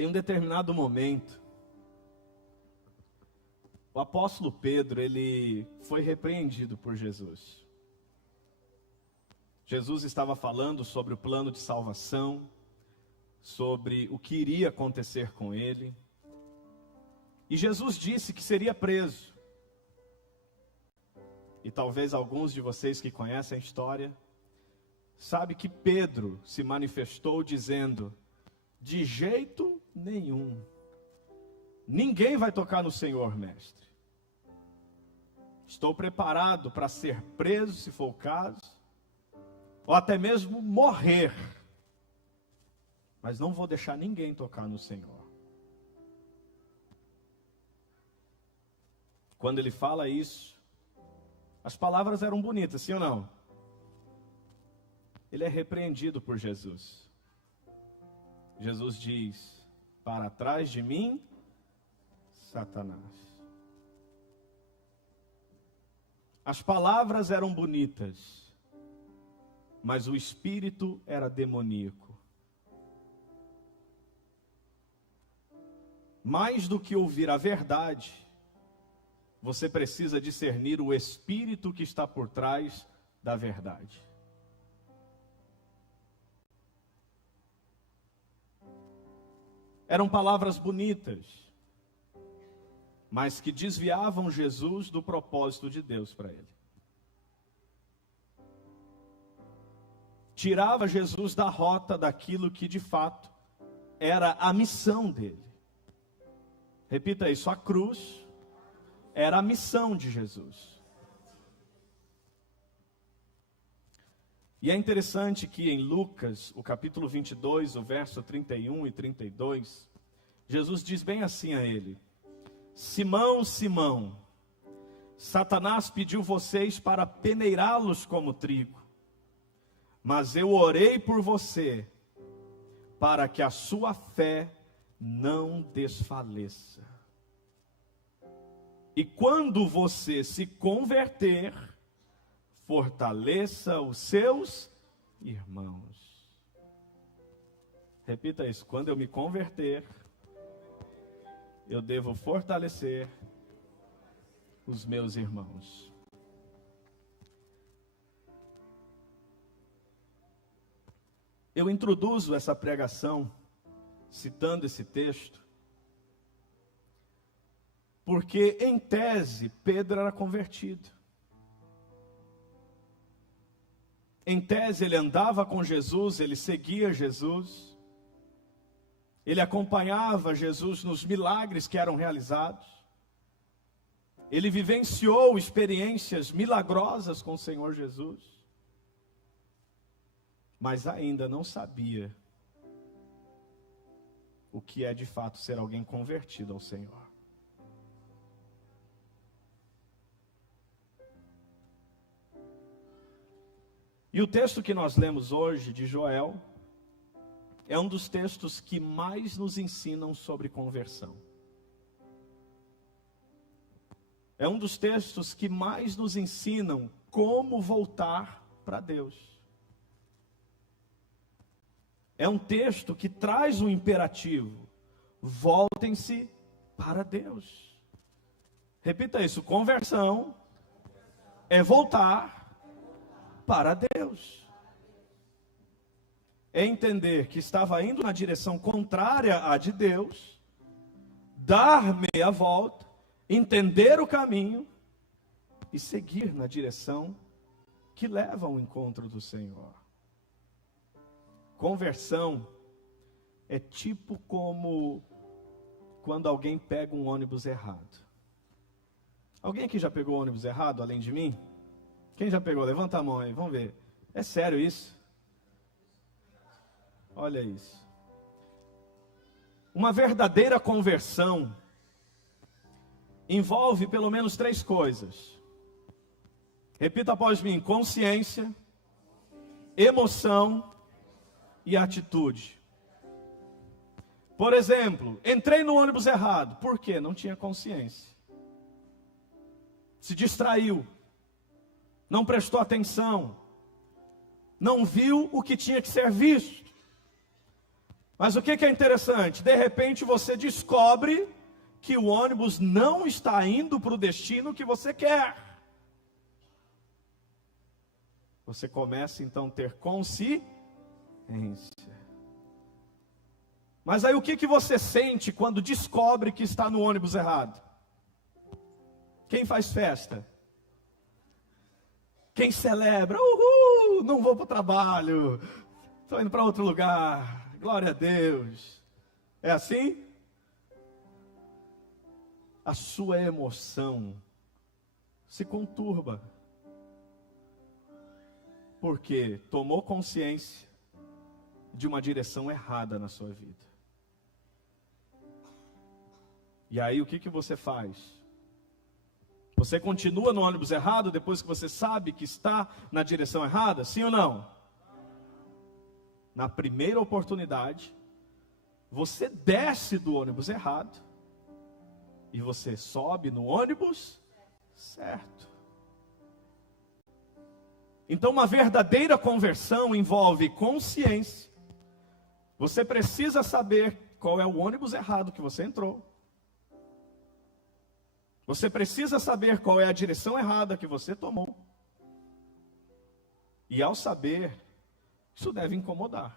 Em um determinado momento, o apóstolo Pedro, ele foi repreendido por Jesus. Jesus estava falando sobre o plano de salvação, sobre o que iria acontecer com ele. E Jesus disse que seria preso. E talvez alguns de vocês que conhecem a história, sabe que Pedro se manifestou dizendo: de jeito nenhum, ninguém vai tocar no Senhor, mestre. Estou preparado para ser preso, se for o caso, ou até mesmo morrer, mas não vou deixar ninguém tocar no Senhor. Quando ele fala isso, as palavras eram bonitas, sim ou não? Ele é repreendido por Jesus. Jesus diz: para trás de mim, Satanás. As palavras eram bonitas, mas o espírito era demoníaco. Mais do que ouvir a verdade, você precisa discernir o espírito que está por trás da verdade. Eram palavras bonitas, mas que desviavam Jesus do propósito de Deus para ele. Tirava Jesus da rota daquilo que de fato era a missão dele. Repita isso: a cruz era a missão de Jesus. E é interessante que em Lucas, o capítulo 22, o verso 31 e 32, Jesus diz bem assim a ele: Simão, Simão, Satanás pediu vocês para peneirá-los como trigo, mas eu orei por você, para que a sua fé não desfaleça. E quando você se converter, fortaleça os seus irmãos. Repita isso: quando eu me converter, eu devo fortalecer os meus irmãos. Eu introduzo essa pregação citando esse texto, porque em tese Pedro era convertido. Em tese ele andava com Jesus, ele seguia Jesus, ele acompanhava Jesus nos milagres que eram realizados, ele vivenciou experiências milagrosas com o Senhor Jesus, mas ainda não sabia o que é de fato ser alguém convertido ao Senhor. E o texto que nós lemos hoje, de Joel, é um dos textos que mais nos ensinam sobre conversão. É um dos textos que mais nos ensinam como voltar para Deus. É um texto que traz um imperativo: voltem-se para Deus. Repita isso: conversão é voltar para Deus. É entender que estava indo na direção contrária à de Deus, dar meia volta, entender o caminho e seguir na direção que leva ao encontro do Senhor. Conversão é tipo como quando alguém pega um ônibus errado. Alguém aqui já pegou ônibus errado, além de mim? Quem já pegou? Levanta a mão aí, vamos ver. É sério isso? Olha isso. Uma verdadeira conversão envolve pelo menos 3 coisas. Repita após mim: consciência, emoção e atitude. Por exemplo, entrei no ônibus errado. Por quê? Não tinha consciência. Se distraiu. Não prestou atenção. Não viu o que tinha que ser visto. Mas o que é interessante? De repente você descobre que o ônibus não está indo para o destino que você quer. Você começa então a ter consciência. Mas aí o que você sente quando descobre que está no ônibus errado? Quem faz festa? Quem celebra? Uhul, não vou para o trabalho, estou indo para outro lugar, glória a Deus. É assim? A sua emoção se conturba, porque tomou consciência de uma direção errada na sua vida. E aí o que você faz? Você continua no ônibus errado depois que você sabe que está na direção errada? Sim ou não? Na primeira oportunidade, você desce do ônibus errado e você sobe no ônibus certo. Então, uma verdadeira conversão envolve consciência. Você precisa saber qual é o ônibus errado que você entrou. Você precisa saber qual é a direção errada que você tomou. E ao saber, isso deve incomodar.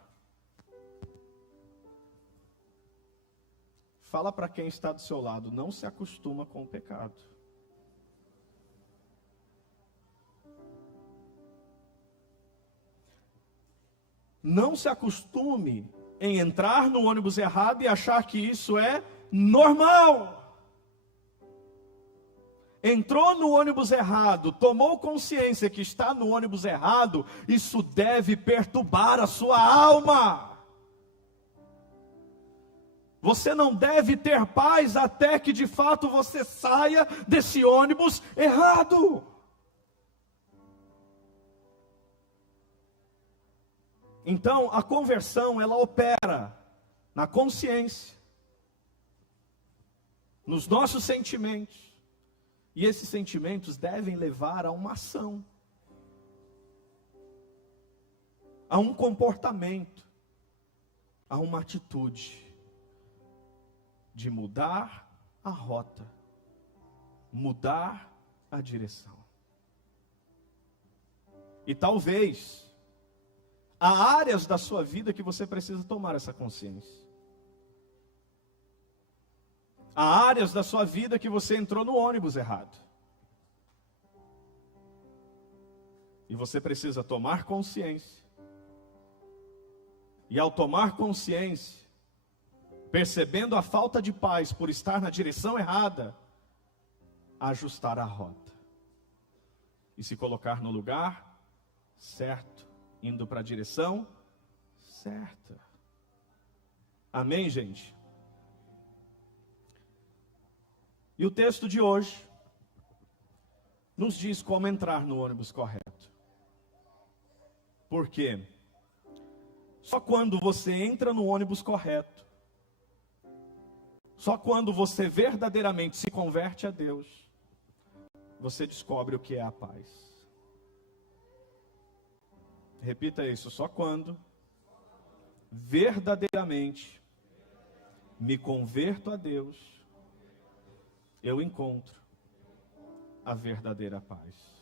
Fala para quem está do seu lado, não se acostuma com o pecado. Não se acostume em entrar no ônibus errado e achar que isso é normal. Entrou no ônibus errado, tomou consciência que está no ônibus errado, isso deve perturbar a sua alma. Você não deve ter paz até que de fato você saia desse ônibus errado. Então, a conversão, ela opera na consciência, nos nossos sentimentos. E esses sentimentos devem levar a uma ação, a um comportamento, a uma atitude de mudar a rota, mudar a direção. E talvez há áreas da sua vida que você precisa tomar essa consciência. Há áreas da sua vida que você entrou no ônibus errado. E você precisa tomar consciência. E ao tomar consciência, percebendo a falta de paz por estar na direção errada, ajustar a rota. E se colocar no lugar certo, indo para a direção certa. Amém, gente? E o texto de hoje nos diz como entrar no ônibus correto. Por quê? Só quando você entra no ônibus correto, só quando você verdadeiramente se converte a Deus, você descobre o que é a paz. Repita isso, só quando verdadeiramente me converto a Deus, eu encontro a verdadeira paz.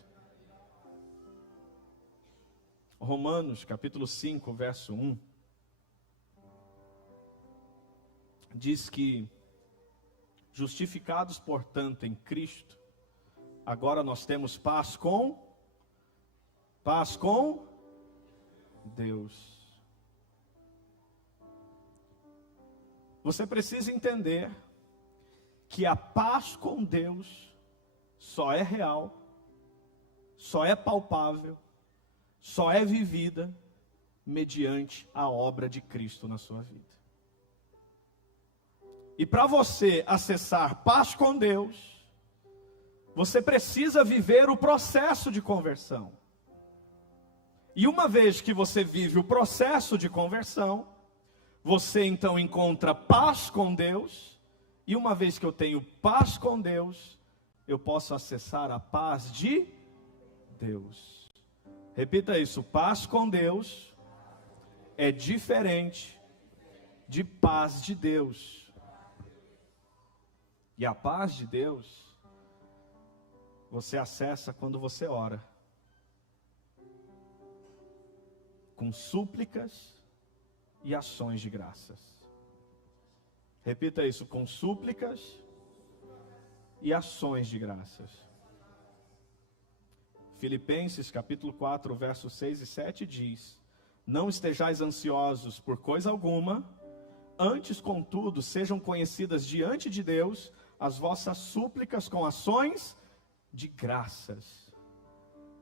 Romanos capítulo 5, verso 1, diz que, justificados portanto em Cristo, agora nós temos paz com Deus. Você precisa entender que a paz com Deus só é real, só é palpável, só é vivida mediante a obra de Cristo na sua vida. E para você acessar paz com Deus, você precisa viver o processo de conversão. E uma vez que você vive o processo de conversão, você então encontra paz com Deus. E uma vez que eu tenho paz com Deus, eu posso acessar a paz de Deus. Repita isso, paz com Deus é diferente de paz de Deus. E a paz de Deus você acessa quando você ora, com súplicas e ações de graças. Repita isso: com súplicas e ações de graças. Filipenses capítulo 4, versos 6 e 7 diz: não estejais ansiosos por coisa alguma, antes, contudo, sejam conhecidas diante de Deus as vossas súplicas com ações de graças.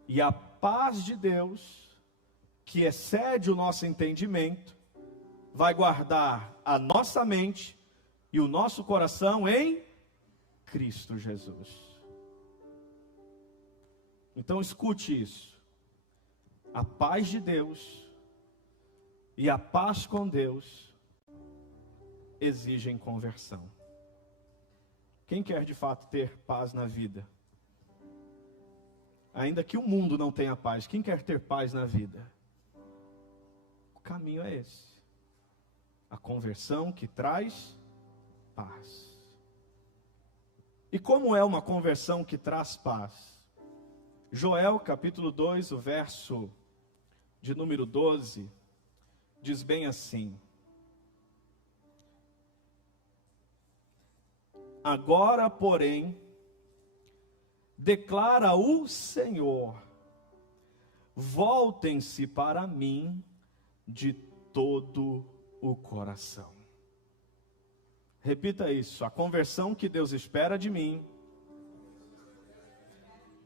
E a paz de Deus, que excede o nosso entendimento, vai guardar a nossa mente e o nosso coração em Cristo Jesus. Então escute isso: a paz de Deus e a paz com Deus exigem conversão. Quem quer de fato ter paz na vida? Ainda que o mundo não tenha paz, quem quer ter paz na vida? O caminho é esse: a conversão que traz paz. E como é uma conversão que traz paz? Joel capítulo 2, o verso de número 12, diz bem assim: agora, porém, declara o Senhor, voltem-se para mim de todo o coração. Repita isso: a conversão que Deus espera de mim,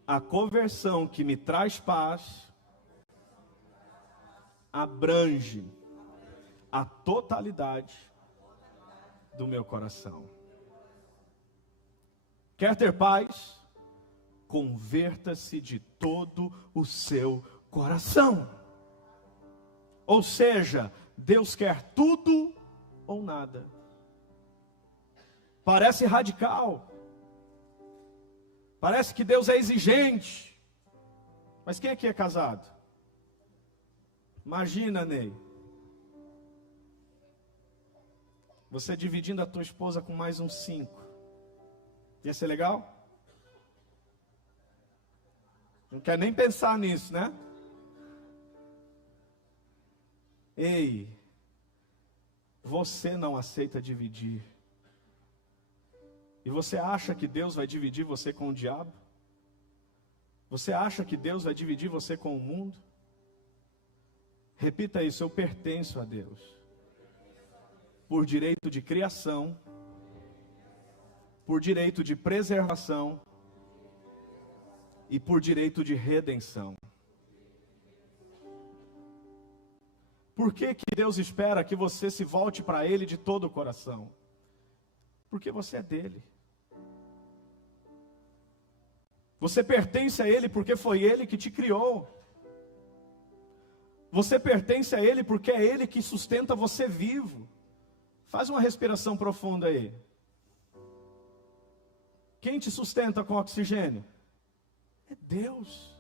a conversão que me traz paz, abrange a totalidade do meu coração. Quer ter paz? Converta-se de todo o seu coração. Ou seja, Deus quer tudo ou nada. Parece radical. Parece que Deus é exigente. Mas quem aqui é casado? Imagina, Ney, você dividindo a tua esposa com mais uns 5. Ia ser legal? Não quer nem pensar nisso, né? Ei, você não aceita dividir. E você acha que Deus vai dividir você com o diabo? Você acha que Deus vai dividir você com o mundo? Repita isso: eu pertenço a Deus, por direito de criação, por direito de preservação e por direito de redenção. Por que que Deus espera que você se volte para Ele de todo o coração? Porque você é dele. Você pertence a Ele porque foi Ele que te criou. Você pertence a Ele porque é Ele que sustenta você vivo. Faz uma respiração profunda aí. Quem te sustenta com oxigênio? É Deus.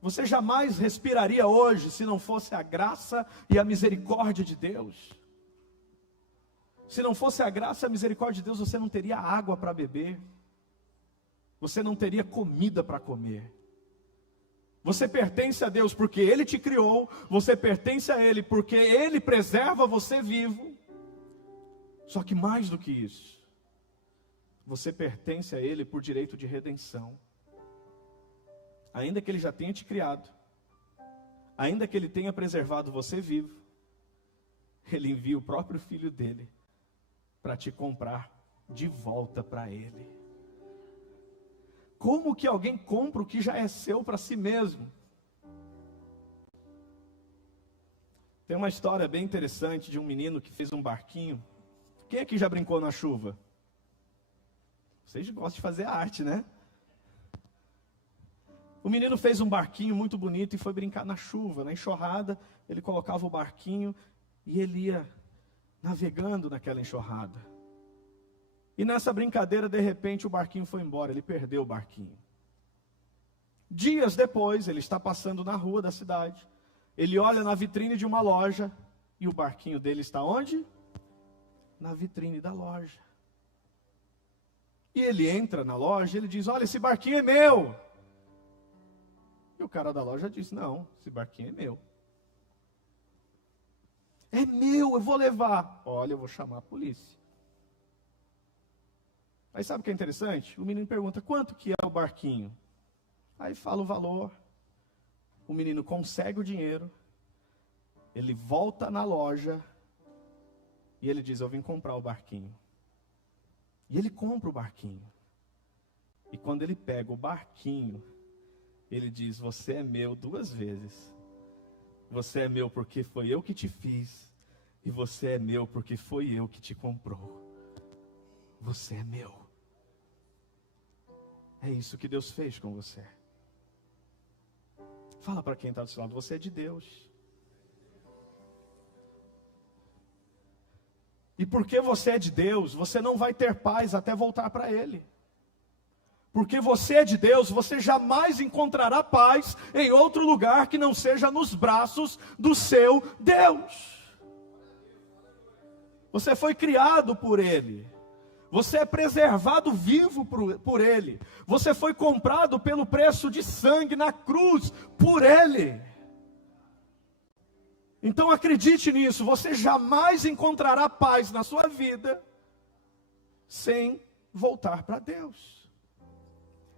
Você jamais respiraria hoje se não fosse a graça e a misericórdia de Deus. Se não fosse a graça e a misericórdia de Deus, você não teria água para beber. Você não teria comida para comer. Você pertence a Deus porque Ele te criou. Você pertence a Ele porque Ele preserva você vivo. Só que mais do que isso, você pertence a Ele por direito de redenção. Ainda que Ele já tenha te criado, ainda que Ele tenha preservado você vivo, Ele envia o próprio Filho dEle para te comprar de volta para Ele. Como que alguém compra o que já é seu para si mesmo? Tem uma história bem interessante de um menino que fez um barquinho. Quem aqui já brincou na chuva? Vocês gostam de fazer arte, né? O menino fez um barquinho muito bonito e foi brincar na chuva, na enxurrada. Ele colocava o barquinho e ele ia navegando naquela enxurrada. E nessa brincadeira, de repente, o barquinho foi embora. Ele perdeu o barquinho. Dias depois, ele está passando na rua da cidade. Ele olha na vitrine de uma loja e o barquinho dele está onde? Na vitrine da loja. E ele entra na loja e ele diz, olha, esse barquinho é meu. E o cara da loja diz, não, esse barquinho é meu. É meu, eu vou levar. Olha, eu vou chamar a polícia. Aí sabe o que é interessante? O menino pergunta, quanto que é o barquinho? Aí fala o valor. O menino consegue o dinheiro. Ele volta na loja. E ele diz, eu vim comprar o barquinho. E ele compra o barquinho. E quando ele pega o barquinho, ele diz, você é meu 2 vezes. Você é meu porque foi eu que te fiz. E você é meu porque foi eu que te comprou. Você é meu. É isso que Deus fez com você. Fala para quem está do seu lado, você é de Deus. E porque você é de Deus, você não vai ter paz até voltar para Ele. Porque você é de Deus, você jamais encontrará paz em outro lugar que não seja nos braços do seu Deus. Você foi criado por Ele. Você é preservado vivo por Ele. Você foi comprado pelo preço de sangue na cruz por Ele. Então acredite nisso, você jamais encontrará paz na sua vida sem voltar para Deus.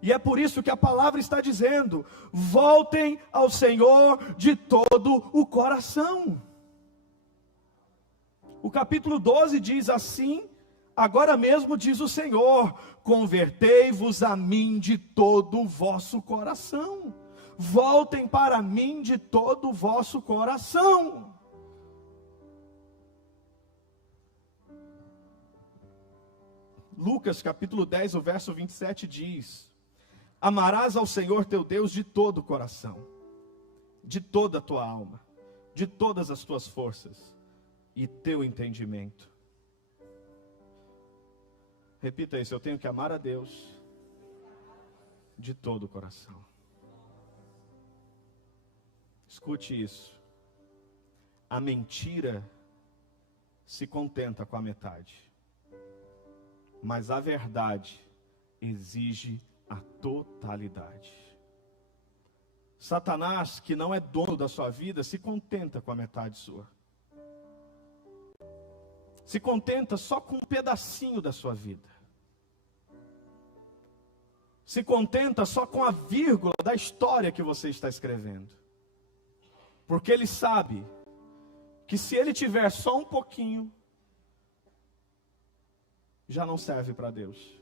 E é por isso que a palavra está dizendo, voltem ao Senhor de todo o coração. O capítulo 12 diz assim, agora mesmo diz o Senhor, convertei-vos a mim de todo o vosso coração. Voltem para mim de todo o vosso coração. Lucas capítulo 10, o verso 27 diz, amarás ao Senhor teu Deus de todo o coração, de toda a tua alma, de todas as tuas forças e teu entendimento. Repita isso, eu tenho que amar a Deus de todo o coração. Escute isso. A mentira se contenta com a metade. Mas a verdade exige a totalidade. Satanás, que não é dono da sua vida, se contenta com a metade sua. Se contenta só com um pedacinho da sua vida. Se contenta só com a vírgula da história que você está escrevendo. Porque ele sabe que se ele tiver só um pouquinho, já não serve para Deus.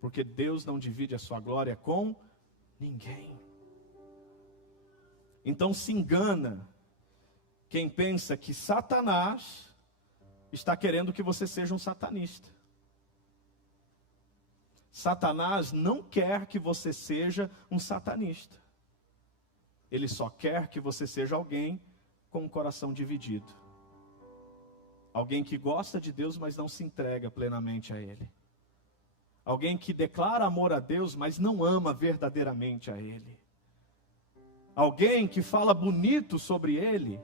Porque Deus não divide a sua glória com ninguém. Então se engana quem pensa que Satanás está querendo que você seja um satanista. Satanás não quer que você seja um satanista. Ele só quer que você seja alguém com um coração dividido. Alguém que gosta de Deus, mas não se entrega plenamente a Ele. Alguém que declara amor a Deus, mas não ama verdadeiramente a Ele. Alguém que fala bonito sobre Ele,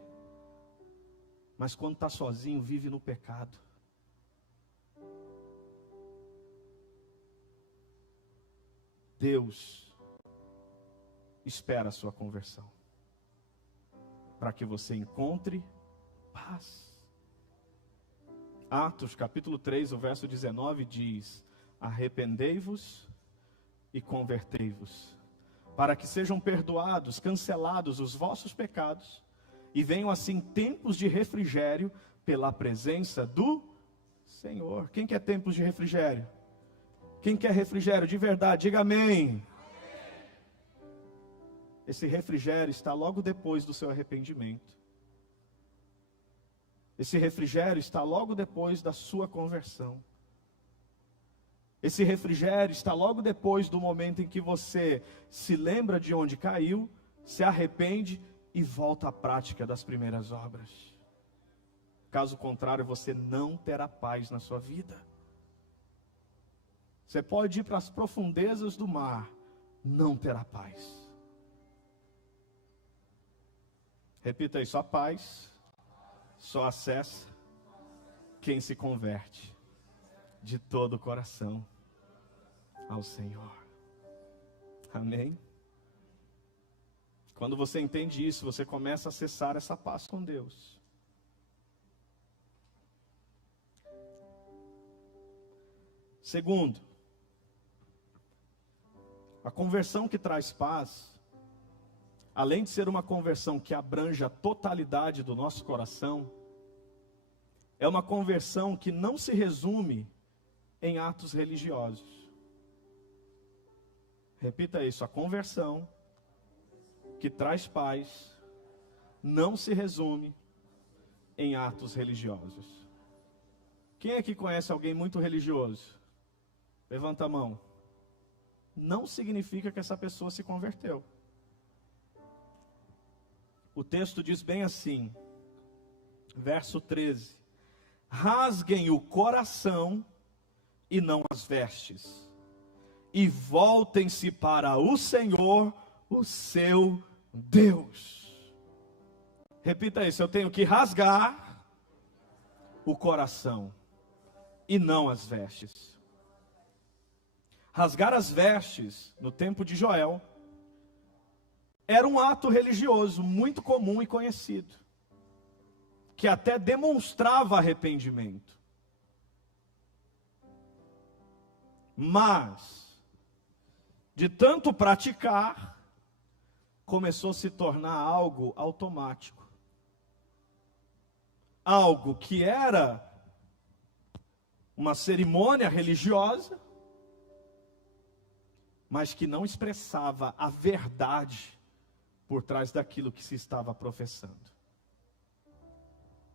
mas quando está sozinho vive no pecado. Deus espera a sua conversão, para que você encontre paz. Atos capítulo 3, o verso 19 diz, arrependei-vos e convertei-vos, para que sejam perdoados, cancelados os vossos pecados, e venham assim tempos de refrigério pela presença do Senhor. Quem quer tempos de refrigério? Quem quer refrigério de verdade? Diga amém. Esse refrigério está logo depois do seu arrependimento. Esse refrigério está logo depois da sua conversão. Esse refrigério está logo depois do momento em que você se lembra de onde caiu, se arrepende e volta à prática das primeiras obras. Caso contrário, você não terá paz na sua vida. Você pode ir para as profundezas do mar, não terá paz. Repita isso, a paz só acessa quem se converte de todo o coração ao Senhor. Amém? Quando você entende isso, você começa a acessar essa paz com Deus. Segundo, a conversão que traz paz, além de ser uma conversão que abrange a totalidade do nosso coração, é uma conversão que não se resume em atos religiosos. Repita isso, a conversão que traz paz não se resume em atos religiosos. Quem aqui conhece alguém muito religioso? Levanta a mão. Não significa que essa pessoa se converteu. O texto diz bem assim, verso 13: rasguem o coração e não as vestes, e voltem-se para o Senhor, o seu Deus. Repita isso, eu tenho que rasgar o coração e não as vestes. Rasgar as vestes, no tempo de Joel, era um ato religioso muito comum e conhecido, que até demonstrava arrependimento. Mas, de tanto praticar, começou a se tornar algo automático. Algo que era uma cerimônia religiosa, mas que não expressava a verdade por trás daquilo que se estava professando.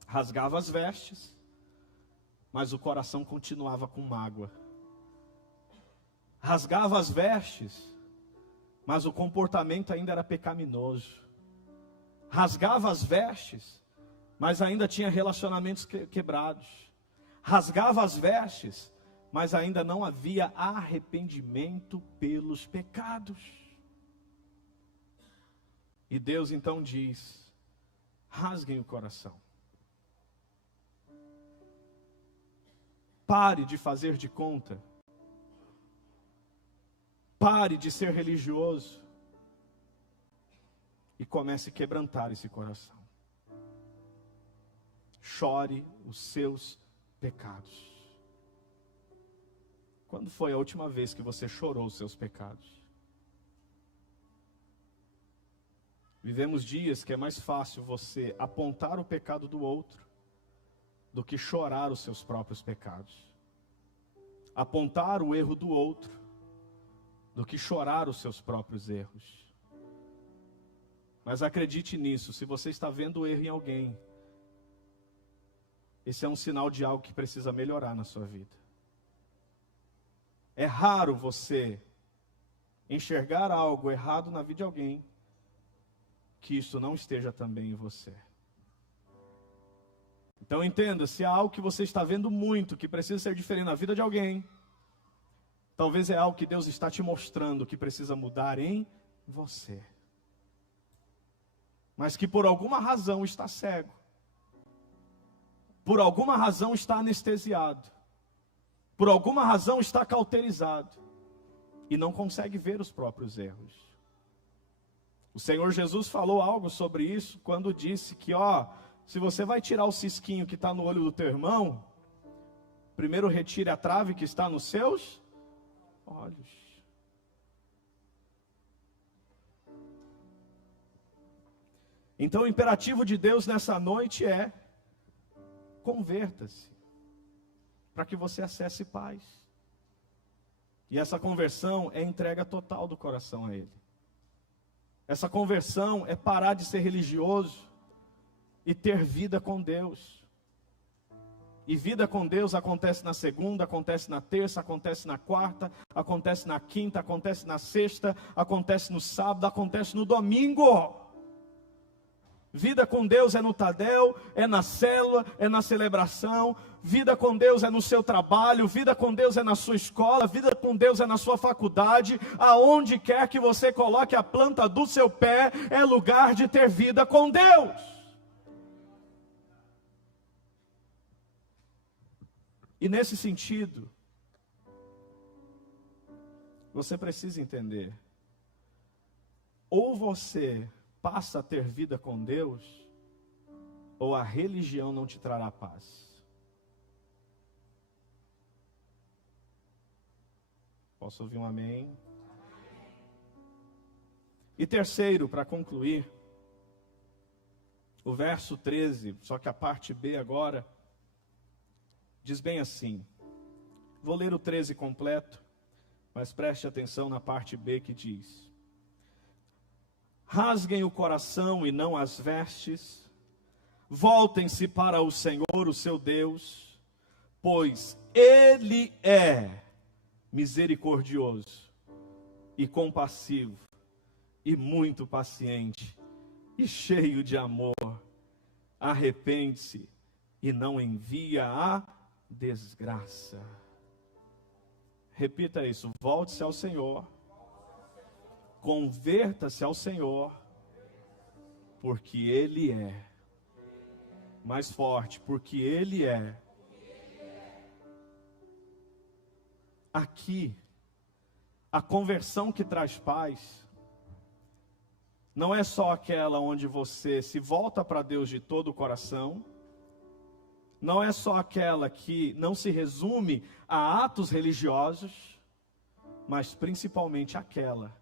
Rasgava as vestes, mas o coração continuava com mágoa. Rasgava as vestes, mas o comportamento ainda era pecaminoso. Rasgava as vestes, mas ainda tinha relacionamentos quebrados. Rasgava as vestes, mas ainda não havia arrependimento pelos pecados. E Deus então diz: rasguem o coração. Pare de fazer de conta. Pare de ser religioso. E comece a quebrantar esse coração. Chore os seus pecados. Quando foi a última vez que você chorou os seus pecados? Vivemos dias que é mais fácil você apontar o pecado do outro do que chorar os seus próprios pecados. Apontar o erro do outro do que chorar os seus próprios erros. Mas acredite nisso, se você está vendo o erro em alguém, esse é um sinal de algo que precisa melhorar na sua vida. É raro você enxergar algo errado na vida de alguém, que isso não esteja também em você. Então entenda, se há algo que você está vendo muito, que precisa ser diferente na vida de alguém, talvez é algo que Deus está te mostrando que precisa mudar em você. Mas que por alguma razão está cego. Por alguma razão está anestesiado. Por alguma razão está cauterizado. E não consegue ver os próprios erros. O Senhor Jesus falou algo sobre isso quando disse que, se você vai tirar o cisquinho que está no olho do teu irmão, primeiro retire a trave que está nos seus olhos. Então o imperativo de Deus nessa noite é: converta-se, para que você acesse paz. E essa conversão é entrega total do coração a Ele. Essa conversão é parar de ser religioso e ter vida com Deus. E vida com Deus acontece na segunda, acontece na terça, acontece na quarta, acontece na quinta, acontece na sexta, acontece no sábado, acontece no domingo. Vida com Deus é no Tadel, é na célula, é na celebração. Vida com Deus é no seu trabalho, vida com Deus é na sua escola, vida com Deus é na sua faculdade. Aonde quer que você coloque a planta do seu pé, é lugar de ter vida com Deus. E nesse sentido, você precisa entender, ou você passa a ter vida com Deus, ou a religião não te trará paz. Posso ouvir um amém? E terceiro, para concluir, o verso 13, só que a parte B agora, diz bem assim. Vou ler o 13 completo, mas preste atenção na parte B que diz: rasguem o coração e não as vestes, voltem-se para o Senhor, o seu Deus, pois Ele é misericordioso e compassivo, e muito paciente, e cheio de amor. Arrepende-se e não envia a desgraça. Repita isso: volte-se ao Senhor, converta-se ao Senhor, porque Ele é. Mais forte, porque Ele é. Aqui, a conversão que traz paz não é só aquela onde você se volta para Deus de todo o coração, não é só aquela que não se resume a atos religiosos, mas principalmente aquela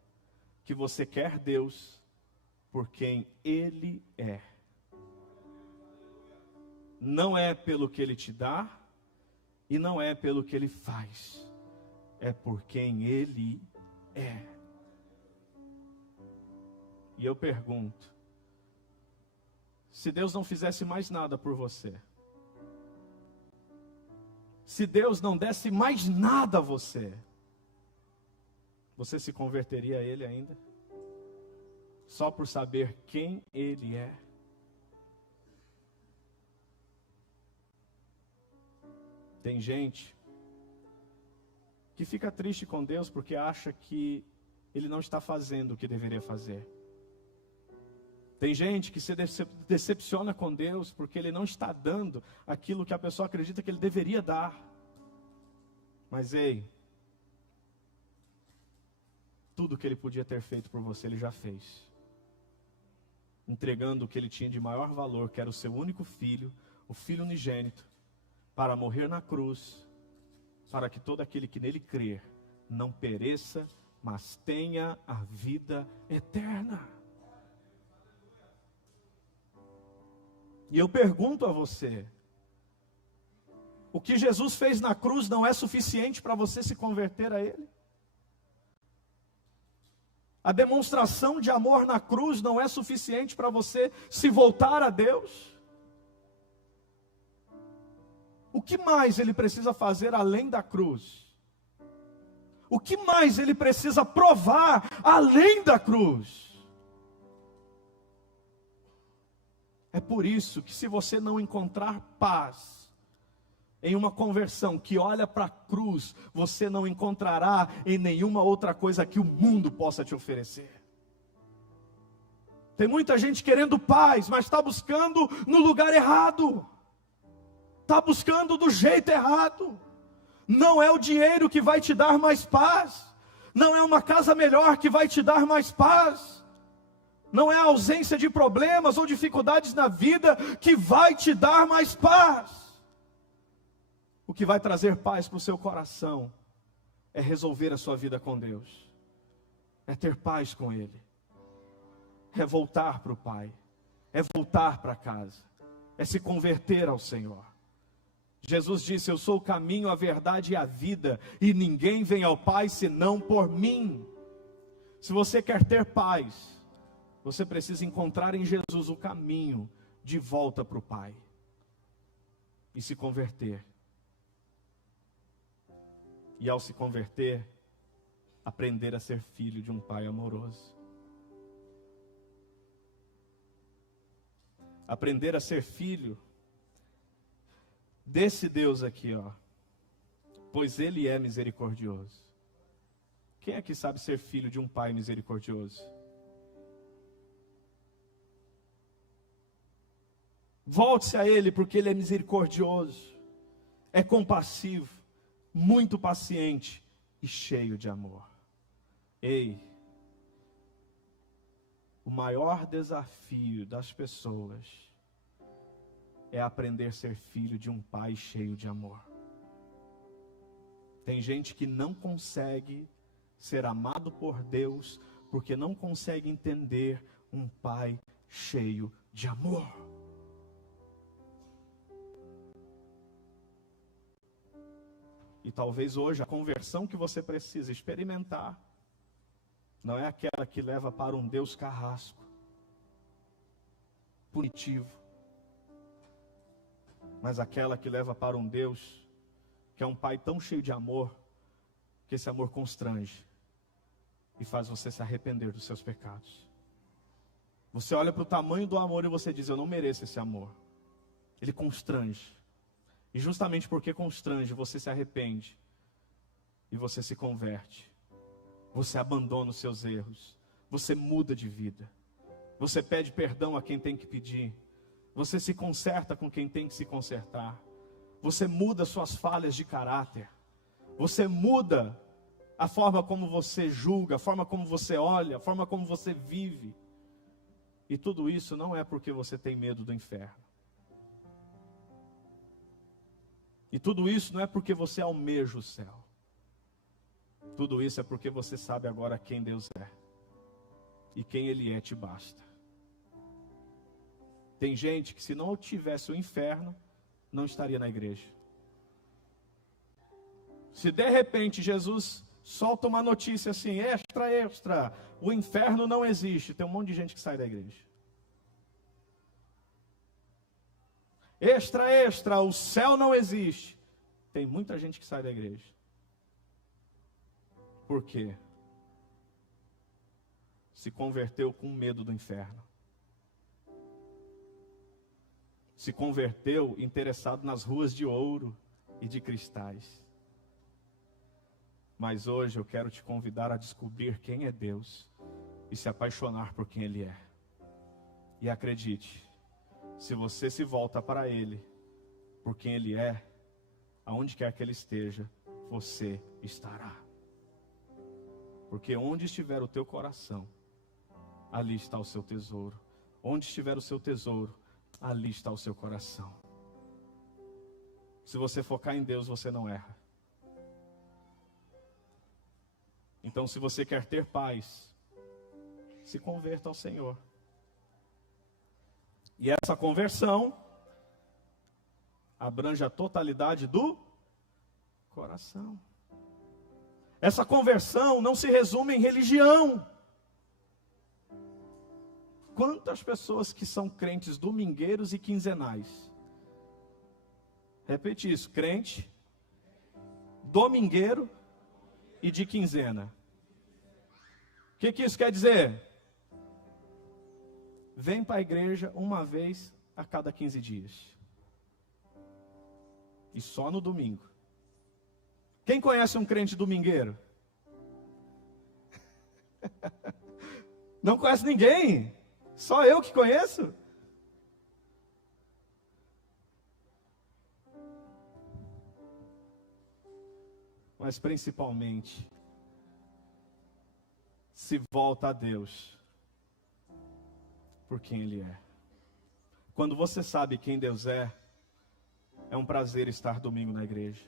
que você quer Deus por quem Ele é. Não é pelo que Ele te dá e não é pelo que Ele faz, é por quem Ele é. E eu pergunto, se Deus não fizesse mais nada por você, se Deus não desse mais nada a você, você se converteria a Ele ainda? Só por saber quem Ele é? Tem gente que fica triste com Deus porque acha que Ele não está fazendo o que deveria fazer. Tem gente que se decepciona com Deus porque Ele não está dando aquilo que a pessoa acredita que Ele deveria dar. Mas ei, tudo que Ele podia ter feito por você, Ele já fez. Entregando o que Ele tinha de maior valor, que era o seu único filho, o Filho unigênito, para morrer na cruz, para que todo aquele que nele crer não pereça, mas tenha a vida eterna. E eu pergunto a você, o que Jesus fez na cruz não é suficiente para você se converter a Ele? A demonstração de amor na cruz não é suficiente para você se voltar a Deus? O que mais Ele precisa fazer além da cruz? O que mais Ele precisa provar além da cruz? É por isso que se você não encontrar paz em uma conversão que olha para a cruz, você não encontrará em nenhuma outra coisa que o mundo possa te oferecer. Tem muita gente querendo paz, mas está buscando no lugar errado. Está buscando do jeito errado. Não é o dinheiro que vai te dar mais paz. Não é uma casa melhor que vai te dar mais paz. Não é a ausência de problemas ou dificuldades na vida que vai te dar mais paz. O que vai trazer paz para o seu coração é resolver a sua vida com Deus. É ter paz com Ele. É voltar para o Pai. É voltar para casa. É se converter ao Senhor. Jesus disse: eu sou o caminho, a verdade e a vida, e ninguém vem ao Pai senão por mim. Se você quer ter paz, você precisa encontrar em Jesus o caminho de volta para o Pai. E se converter. E ao se converter, aprender a ser filho de um Pai amoroso. Aprender a ser filho desse Deus aqui, ó. Pois Ele é misericordioso. Quem aqui sabe ser filho de um Pai misericordioso? Volte-se a Ele, porque Ele é misericordioso. é compassivo, muito paciente e cheio de amor. Ei, o maior desafio das pessoas é aprender a ser filho de um pai cheio de amor. Tem gente que não consegue ser amado por Deus porque não consegue entender um pai cheio de amor. E talvez hoje a conversão que você precisa experimentar não é aquela que leva para um Deus carrasco, punitivo, mas aquela que leva para um Deus que é um pai tão cheio de amor, que esse amor constrange e faz você se arrepender dos seus pecados. Você olha para o tamanho do amor e você diz: eu não mereço esse amor. Ele constrange. E justamente porque constrange, você se arrepende. E você se converte. Você abandona os seus erros. Você muda de vida. Você pede perdão a quem tem que pedir. Você se conserta com quem tem que se consertar. Você muda suas falhas de caráter. Você muda a forma como você julga, a forma como você olha, a forma como você vive. E tudo isso não é porque você tem medo do inferno. E tudo isso não é porque você almeja o céu. Tudo isso é porque você sabe agora quem Deus é. E quem Ele é te basta. Tem gente que se não tivesse o inferno, não estaria na igreja. Se de repente Jesus solta uma notícia assim, extra, o inferno não existe, tem um monte de gente que sai da igreja. Extra, o céu não existe. Tem muita gente que sai da igreja. Por quê? Se converteu com medo do inferno. Se converteu interessado nas ruas de ouro e de cristais. Mas hoje eu quero te convidar a descobrir quem é Deus e se apaixonar por quem Ele é. E acredite, se você se volta para Ele, por quem Ele é, aonde quer que Ele esteja, você estará. Porque onde estiver o teu coração, ali está o seu tesouro. Onde estiver o seu tesouro, ali está o seu coração. Se você focar em Deus, você não erra. Então, se você quer ter paz, se converta ao Senhor. E essa conversão abrange a totalidade do coração. Essa conversão não se resume em religião. Quantas pessoas que são crentes domingueiros e quinzenais? Repete isso: crente, domingueiro e de quinzena. O que isso quer dizer? Vem para a igreja uma vez a cada 15 dias. E só no domingo. Quem conhece um crente domingueiro? Não conhece ninguém. Só eu que conheço. Mas principalmente, se volta a Deus por quem Ele é. Quando você sabe quem Deus é um prazer estar domingo na igreja.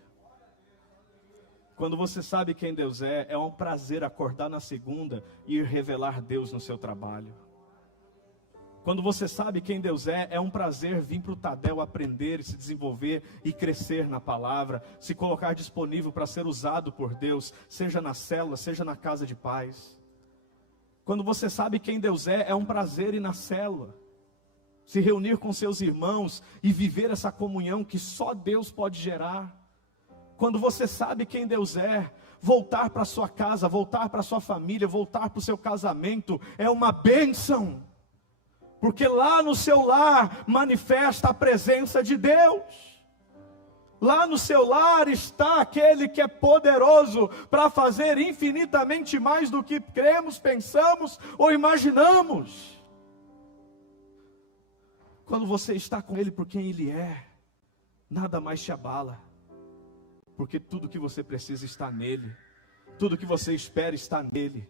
Quando você sabe quem Deus é um prazer acordar na segunda e ir revelar Deus no seu trabalho. Quando você sabe quem Deus é um prazer vir para o Tadel aprender, se desenvolver e crescer na palavra, se colocar disponível para ser usado por Deus, seja na célula, seja na casa de paz. Quando você sabe quem Deus é um prazer ir na célula, se reunir com seus irmãos e viver essa comunhão que só Deus pode gerar. Quando você sabe quem Deus é, voltar para sua casa, voltar para sua família, voltar para o seu casamento, é uma bênção. Porque lá no seu lar manifesta a presença de Deus. Lá no seu lar está aquele que é poderoso para fazer infinitamente mais do que cremos, pensamos ou imaginamos. Quando você está com Ele por quem Ele é, nada mais te abala. Porque tudo que você precisa está nele. Tudo que você espera está nele.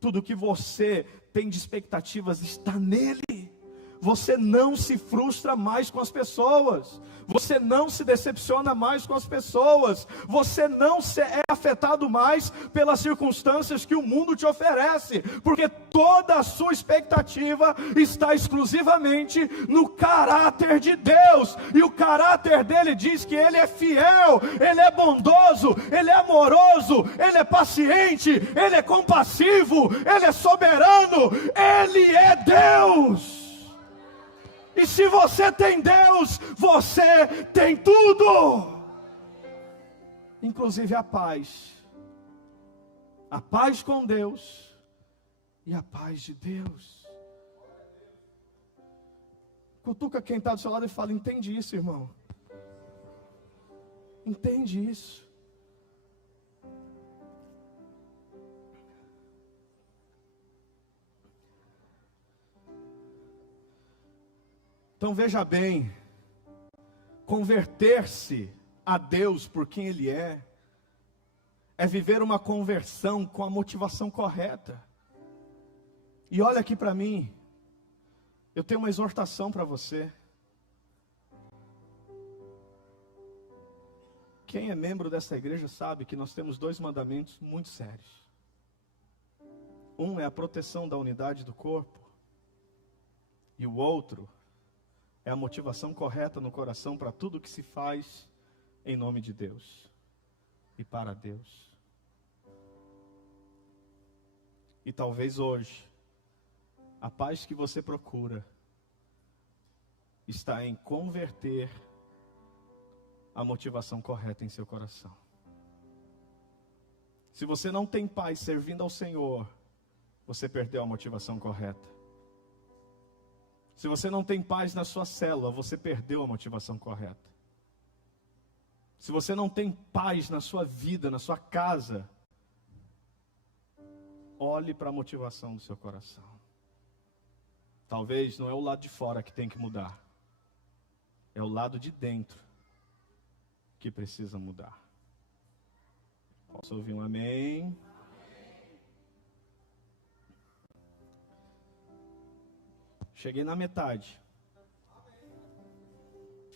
Tudo que você tem de expectativas está nele. Você não se frustra mais com as pessoas. Você não se decepciona mais com as pessoas. Você não é afetado mais pelas circunstâncias que o mundo te oferece. Porque toda a sua expectativa está exclusivamente no caráter de Deus. E o caráter dele diz que ele é fiel, ele é bondoso, ele é amoroso, ele é paciente, ele é compassivo, ele é soberano, ele é Deus. E se você tem Deus, você tem tudo, inclusive a paz com Deus e a paz de Deus. Cutuca quem está do seu lado e fala: entende isso, irmão, entende isso. Então veja bem, converter-se a Deus por quem Ele é viver uma conversão com a motivação correta. E olha aqui para mim, eu tenho uma exortação para você. Quem é membro dessa igreja sabe que nós temos 2 mandamentos muito sérios. Um é a proteção da unidade do corpo, e o outro é a motivação correta no coração para tudo que se faz em nome de Deus e para Deus. E talvez hoje, a paz que você procura está em converter a motivação correta em seu coração. Se você não tem paz servindo ao Senhor, você perdeu a motivação correta. Se você não tem paz na sua célula, você perdeu a motivação correta. Se você não tem paz na sua vida, na sua casa, olhe para a motivação do seu coração. Talvez não é o lado de fora que tem que mudar. É o lado de dentro que precisa mudar. Posso ouvir um amém? Cheguei na metade.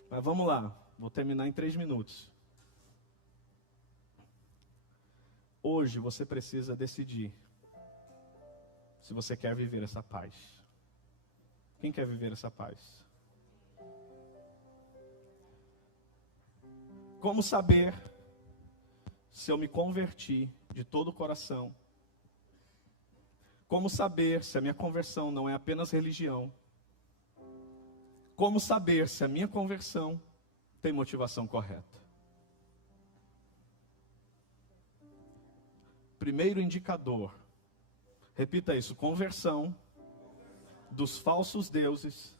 Mas vamos lá. Vou terminar em 3 minutos. Hoje você precisa decidir se você quer viver essa paz. Quem quer viver essa paz? Como saber se eu me converti de todo o coração? Como saber se a minha conversão não é apenas religião? Como saber se a minha conversão tem motivação correta? Primeiro indicador, repita isso: conversão dos falsos deuses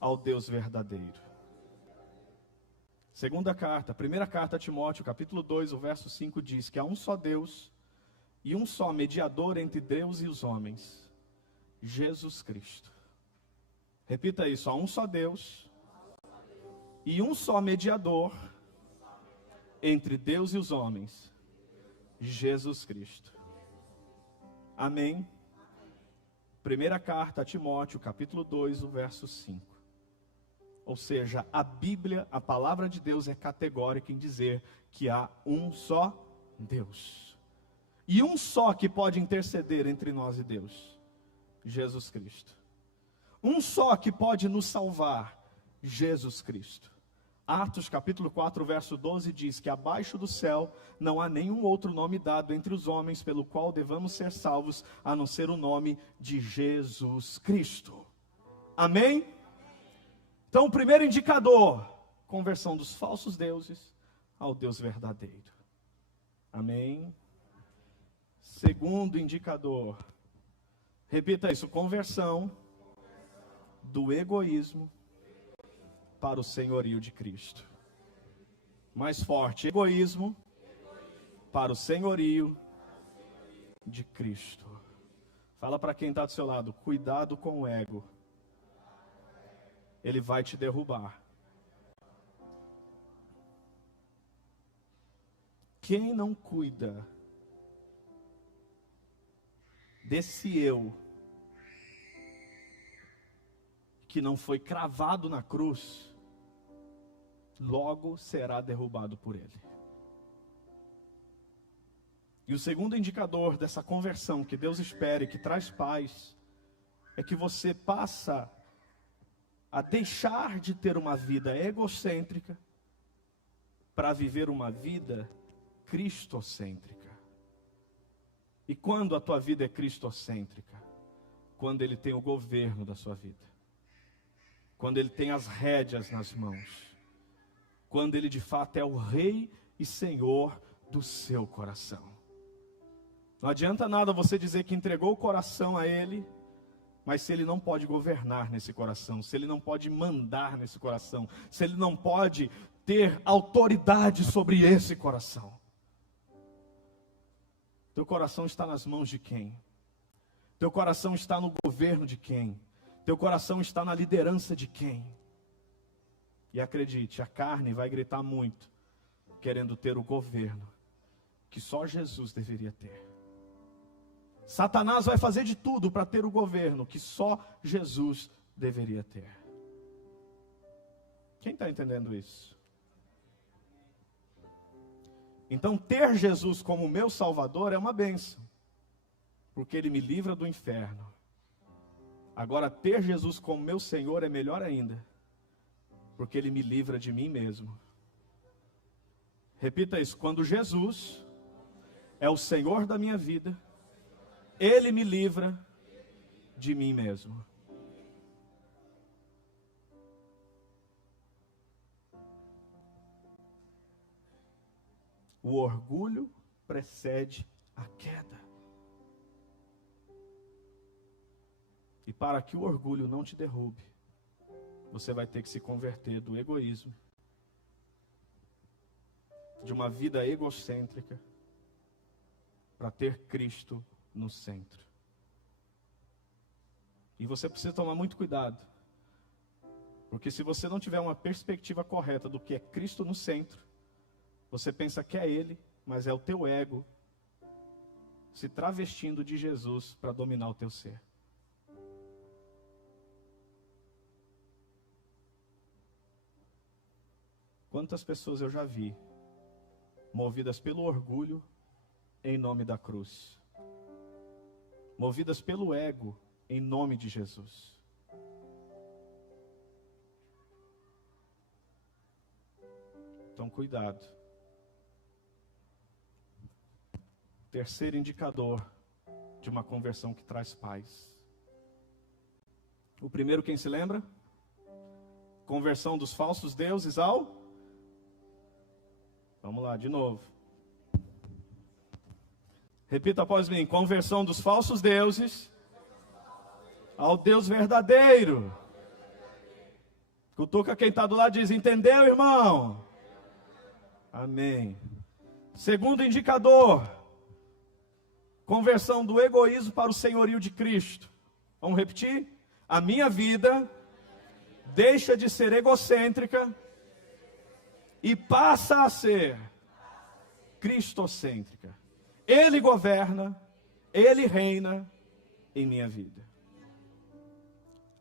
ao Deus verdadeiro. Primeira carta a Timóteo, capítulo 2, o verso 5 diz que há um só Deus e um só mediador entre Deus e os homens, Jesus Cristo. Repita isso: há um só Deus e um só mediador entre Deus e os homens, Jesus Cristo. Amém? Primeira carta a Timóteo, capítulo 2, o verso 5. Ou seja, a Bíblia, a palavra de Deus é categórica em dizer que há um só Deus. E um só que pode interceder entre nós e Deus, Jesus Cristo. Um só que pode nos salvar, Jesus Cristo. Atos capítulo 4, verso 12 diz que abaixo do céu não há nenhum outro nome dado entre os homens pelo qual devamos ser salvos, a não ser o nome de Jesus Cristo. Amém? Então o primeiro indicador, conversão dos falsos deuses ao Deus verdadeiro. Amém? Segundo indicador, repita isso: conversão do egoísmo para o senhorio de Cristo. Mais forte: egoísmo para o senhorio de Cristo. Fala para quem está do seu lado: cuidado com o ego, ele vai te derrubar. quem não cuida desse eu que não foi cravado na cruz, logo será derrubado por ele. E o segundo indicador dessa conversão que Deus espera e que traz paz, é que você passa a deixar de ter uma vida egocêntrica para viver uma vida cristocêntrica. E quando a tua vida é cristocêntrica? Quando Ele tem o governo da sua vida. Quando Ele tem as rédeas nas mãos. Quando Ele de fato é o Rei e Senhor do seu coração. Não adianta nada você dizer que entregou o coração a Ele, mas se Ele não pode governar nesse coração, se Ele não pode mandar nesse coração, se Ele não pode ter autoridade sobre esse coração. Teu coração está nas mãos de quem? Teu coração está no governo de quem? Teu coração está na liderança de quem? E acredite, a carne vai gritar muito, querendo ter o governo que só Jesus deveria ter. Satanás vai fazer de tudo para ter o governo que só Jesus deveria ter. Quem está entendendo isso? Então, ter Jesus como meu Salvador é uma bênção, porque Ele me livra do inferno. Agora, ter Jesus como meu Senhor é melhor ainda, porque Ele me livra de mim mesmo. Repita isso: quando Jesus é o Senhor da minha vida, Ele me livra de mim mesmo. O orgulho precede a queda. E para que o orgulho não te derrube, você vai ter que se converter do egoísmo, de uma vida egocêntrica, para ter Cristo no centro. E você precisa tomar muito cuidado, porque se você não tiver uma perspectiva correta do que é Cristo no centro, você pensa que é Ele, mas é o teu ego se travestindo de Jesus para dominar o teu ser. Quantas pessoas eu já vi movidas pelo orgulho em nome da cruz, movidas pelo ego em nome de Jesus. Então, cuidado. Terceiro indicador de uma conversão que traz paz. O primeiro, quem se lembra? Conversão dos falsos deuses ao... Vamos lá, de novo. Repita após mim: conversão dos falsos deuses ao Deus verdadeiro. Cutuca quem está do lado e diz: entendeu, irmão? Amém. Segundo indicador: conversão do egoísmo para o senhorio de Cristo. Vamos repetir? A minha vida deixa de ser egocêntrica e passa a ser cristocêntrica. Ele governa, Ele reina em minha vida.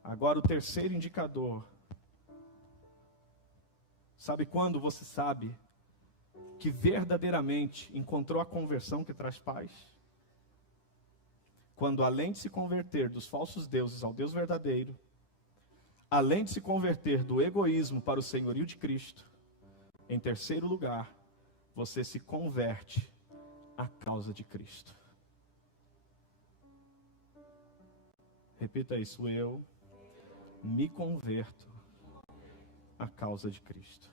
Agora o terceiro indicador. Sabe quando você sabe que verdadeiramente encontrou a conversão que traz paz? Quando, além de se converter dos falsos deuses ao Deus verdadeiro, além de se converter do egoísmo para o senhorio de Cristo, em terceiro lugar, você se converte à causa de Cristo. Repita isso: eu me converto à causa de Cristo.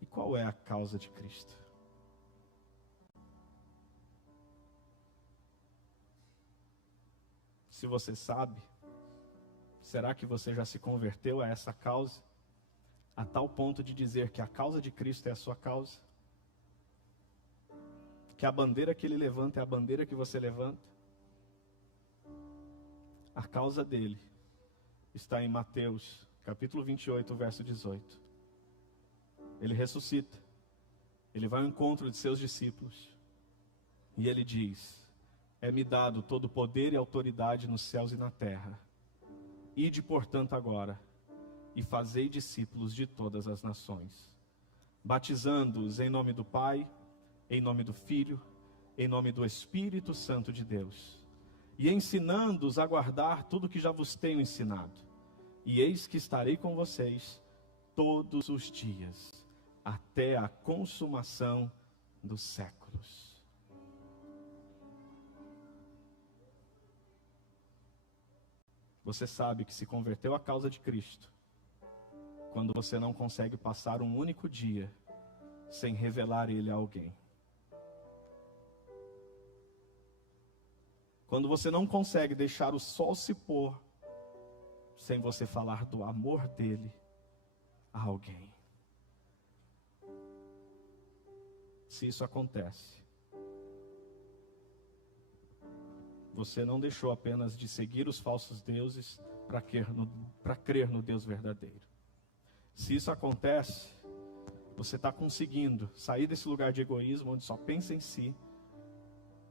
E qual é a causa de Cristo? Se você sabe, será que você já se converteu a essa causa? A tal ponto de dizer que a causa de Cristo é a sua causa? Que a bandeira que Ele levanta é a bandeira que você levanta? A causa dele está em Mateus, capítulo 28, verso 18. ele ressuscita, ele vai ao encontro de seus discípulos, e ele diz: é-me dado todo o poder e autoridade nos céus e na terra. Ide, portanto, agora, e fazei discípulos de todas as nações, batizando-os em nome do Pai, em nome do Filho, em nome do Espírito Santo de Deus, e ensinando-os a guardar tudo que já vos tenho ensinado. E eis que estarei com vocês todos os dias, até a consumação dos séculos. Você sabe que se converteu à causa de Cristo quando você não consegue passar um único dia sem revelar Ele a alguém. Quando você não consegue deixar o sol se pôr sem você falar do amor dele a alguém. Se isso acontece, você não deixou apenas de seguir os falsos deuses para crer no Deus verdadeiro. Se isso acontece, você está conseguindo sair desse lugar de egoísmo, onde só pensa em si,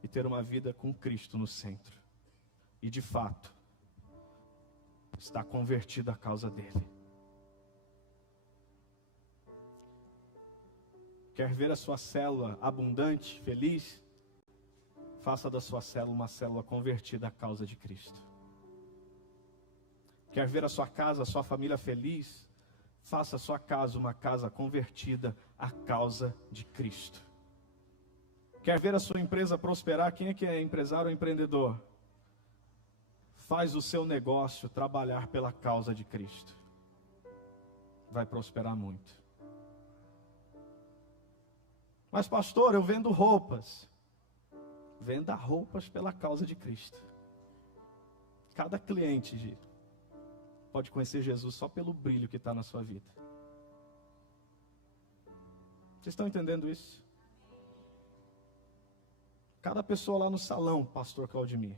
e ter uma vida com Cristo no centro. E de fato, está convertido à causa dele. Quer ver a sua célula abundante, feliz? Faça da sua célula uma célula convertida à causa de Cristo. Quer ver a sua casa, a sua família feliz? Faça a sua casa uma casa convertida à causa de Cristo. Quer ver a sua empresa prosperar? Quem é que é empresário ou empreendedor? Faz o seu negócio trabalhar pela causa de Cristo. Vai prosperar muito. Mas pastor, eu vendo roupas. Venda roupas pela causa de Cristo. Cada cliente pode conhecer Jesus só pelo brilho que está na sua vida. Vocês estão entendendo isso? Cada pessoa lá no salão, pastor Claudimir.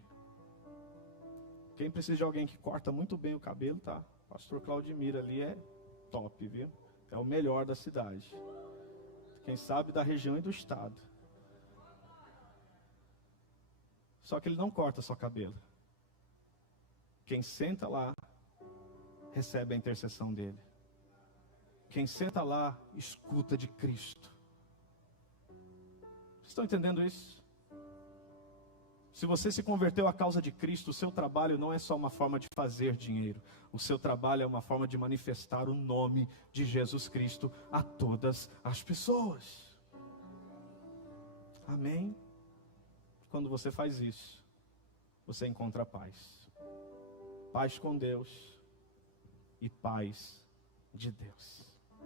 Quem precisa de alguém que corta muito bem o cabelo, tá? Pastor Claudimir ali é top, viu? É o melhor da cidade. Quem sabe da região e do estado. Só que ele não corta só cabelo. Quem senta lá, recebe a intercessão dele. Quem senta lá, escuta de Cristo. Vocês estão entendendo isso? Se você se converteu à causa de Cristo, o seu trabalho não é só uma forma de fazer dinheiro. O seu trabalho é uma forma de manifestar o nome de Jesus Cristo a todas as pessoas. Amém? Quando você faz isso, você encontra paz. Paz com Deus e paz de Deus.